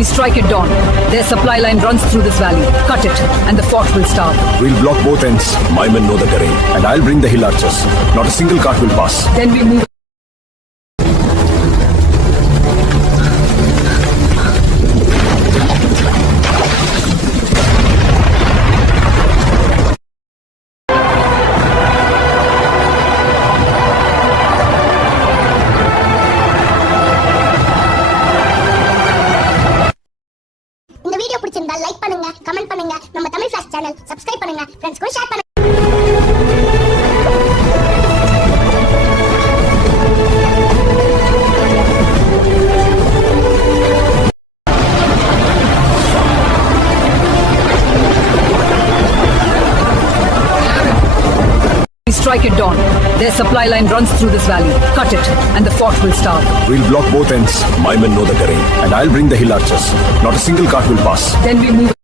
We strike at dawn. Their supply line runs through this valley. Cut it, and the fort will starve. We'll block both ends. My men know the terrain, and I'll bring the hill archers. Not a single cart will pass. Then we move. இந்த video பிடிச்சிருந்தா like பண்ணுங்க, comment பண்ணுங்க, நம்ம Tamil flash channel subscribe பண்ணுங்க, ஃப்ரெண்ட்ஸ்க்கு share பண்ணுங்க. We strike at dawn. Their supply line runs through this valley. Cut it, and the fort will starve. We'll block both ends. My men know the terrain, and I'll bring the hill archers. Not a single cart will pass. Then we move.